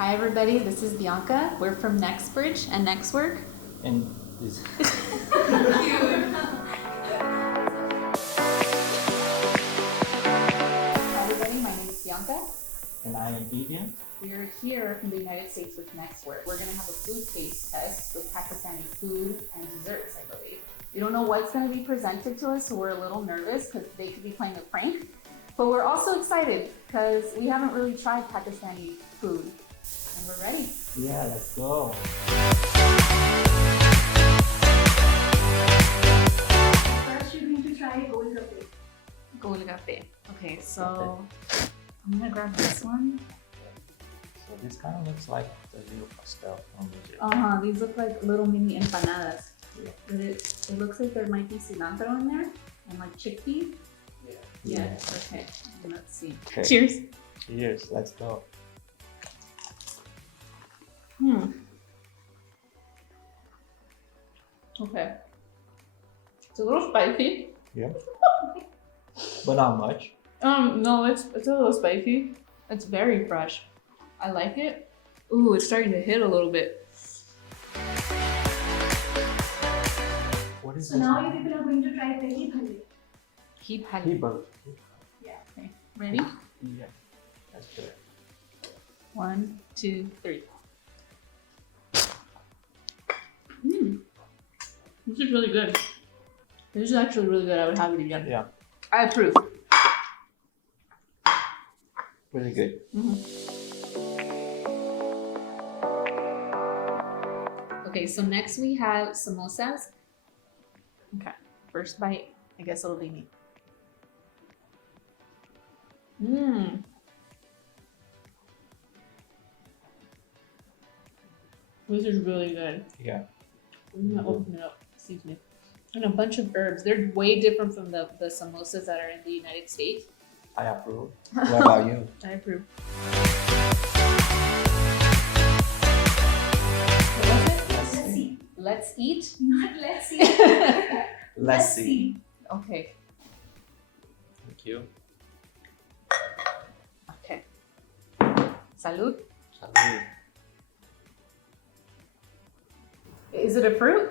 Hi everybody, this is Bianca. We're from Nextbridge and Nextwork. And this. Hi everybody, my name is Bianca. And I am Vivian. We are here from the United States with Nextwork. We're going to have a food taste test with Pakistani food and desserts, I believe. We don't know what's going to be presented to us, so we're a little nervous because they could be playing a prank. But we're also excited because we haven't really tried Pakistani food. And we're ready. Yeah, let's go. First, you're going to try golgappe. Golgappe. Okay, so I'm going to grab this one. So this kind of looks like the real pastel from Egypt. These look like little mini empanadas. Yeah. But it looks like there might be cilantro in there and like chickpea. Yeah. Okay. Let's see. Okay. Cheers. Cheers, let's go. Okay. It's a little spicy. Yeah. But not much. No, it's a little spicy. It's very fresh. I like it. Ooh, it's starting to hit a little bit. What is So this? now you people are going to try veggie bhalle. Keep Hey, having. but Yeah. Okay. Ready? yeah, that's good. 1, 2, 3. This is really good. This is actually really good. I would have it again. Yeah, I approve. really good. Okay, so next we have samosas. Okay, first bite. I guess it'll be me. This is really good. Yeah. I'm gonna open it up. Excuse me. And a bunch of herbs. They're way different from the samosas that are in the United States. I approve. What about you? I approve. Let's see. Let's eat. Not let's see. Let's see. Okay. Thank you. Okay. Salud. Salud. Is it a fruit?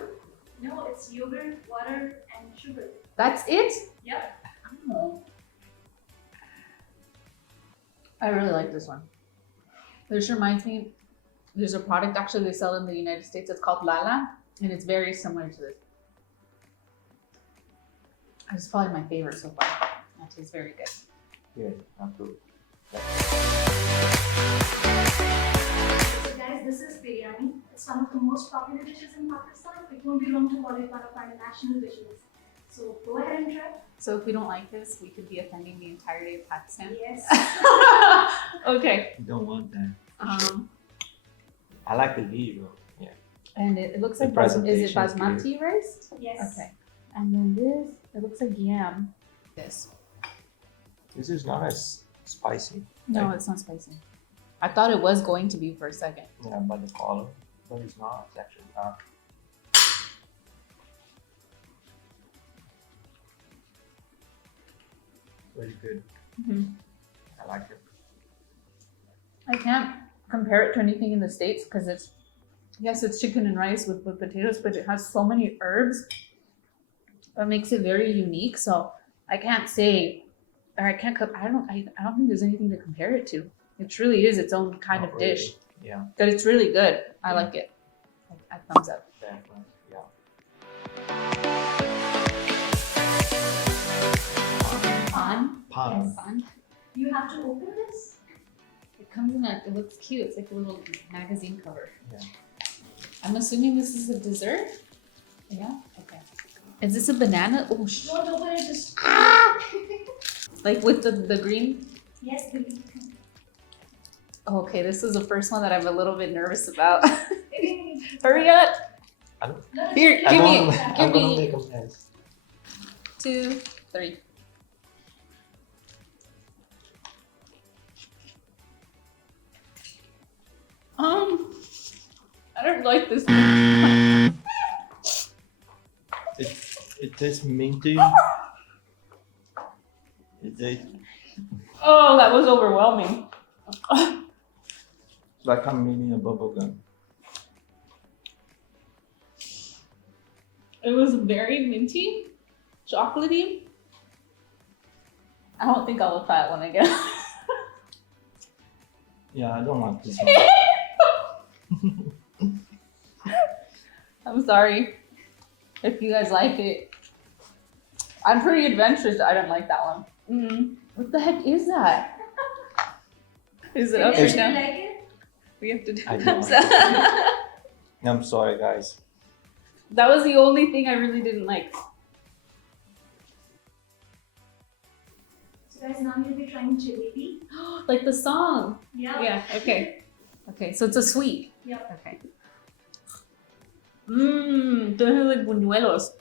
No, it's yogurt, water, and sugar. That's it? Yep. Oh. I really like this one. This reminds me, there's a product actually they sell in the United States. It's called Lala, and it's very similar to this. It's probably my favorite so far. That tastes very good. Good. Approve. So guys, this is biryani. It's one of the most popular dishes in Pakistan. It won't be wrong to call it one of our national dishes. So go ahead and try. So if we don't like this, we could be offending the entirety of Pakistan. Yes. Okay. You don't want that. Um, I like the lead though. Yeah. and it looks The like is it presentation is basmati rice? Yes. Okay. And then this, it looks like yam. This. This is not as spicy. No, Like- it's not spicy. I thought it was going to be for a second. Yeah, by the color. But it's not. It's actually not. Very good. I like it. I can't compare it to anything in the States because it's, yes, it's chicken and rice with potatoes, but it has so many herbs. That makes it very unique. So I can't say, or I can't, I don't think there's anything to compare it to. It truly is its own kind Not of dish, really. Yeah, but it's really good. I like it. I thumbs up. definitely. Yeah. Pan. Pan. Pan. You have to open this. It comes in a, it looks cute. It's like a little magazine cover. Yeah. I'm assuming this is a dessert. Yeah. Okay. Is this a banana? Oh, Don't open it. Just. like with the green. Yes, the Okay, this is the first one that I'm a little bit nervous about. Hurry up! I don't. Here, I'm give gonna, me, I'm give gonna me make a mess. 2, 3. I don't like this. It tastes minty. It tastes. Oh, that was overwhelming. It's like I'm eating a bubble gum. It was very minty, chocolatey. I don't think I will try it when I get it. Yeah, I don't like this one. I'm sorry if you guys like it. I'm pretty adventurous. I didn't like that one. What the heck is that? Is it up Did or you down? like it? We have to do I thumbs don't up. I'm sorry, guys. That was the only thing I really didn't like. So guys, now you'll be trying jalebi. Like the song. Yeah. Yeah, okay. Okay, so it's a sweet. Yep. Okay. Those are like buñuelos.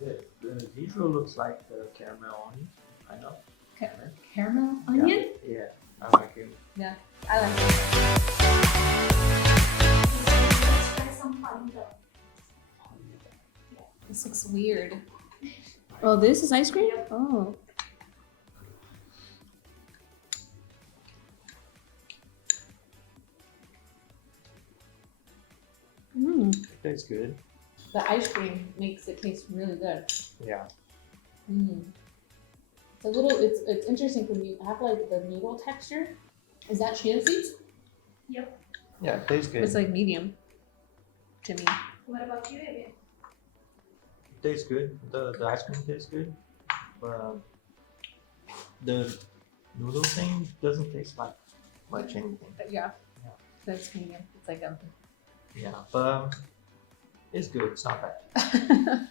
The visual looks like the caramel onion, kind of. Caramel onion? Yeah, I like it. I like it. Let's try some palita. This looks weird. Oh, this is ice cream? Yep. Oh. It tastes good. The ice cream makes it taste really good. Yeah. It's a little, it's interesting because you have like the noodle texture. Is that chia seeds? Yep. Yeah, it tastes good. It's like medium to me. What about you, Evan? It tastes good. The ice cream tastes good. But the noodle thing doesn't taste like much anything. But yeah. Yeah. That's medium. It's like a. Yeah, but it's good. It's not bad.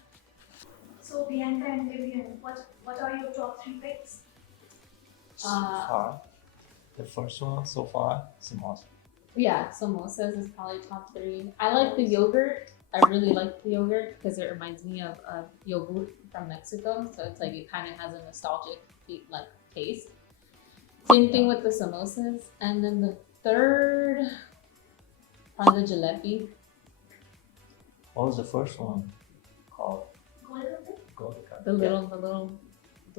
So Bianca and Vivian, what are your top 3 picks? So far, the first one so far, samosa. Yeah, samosas is probably top 3. I like the yogurt. I really like the yogurt because it reminds me of yogurt from Mexico. So it's like it kind of has a nostalgic like taste. Same thing with the samosas. And then the third, probably the jalebi. What was the first one called? Golden pick? Golden Cup. The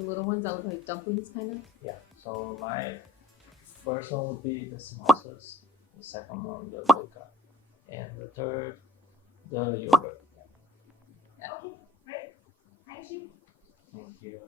little ones that look like dumplings, kind of. Yeah. So my first one would be the samosas. The second one, the vodka, and the third, the yogurt. Okay, great. Thank you. Thank you.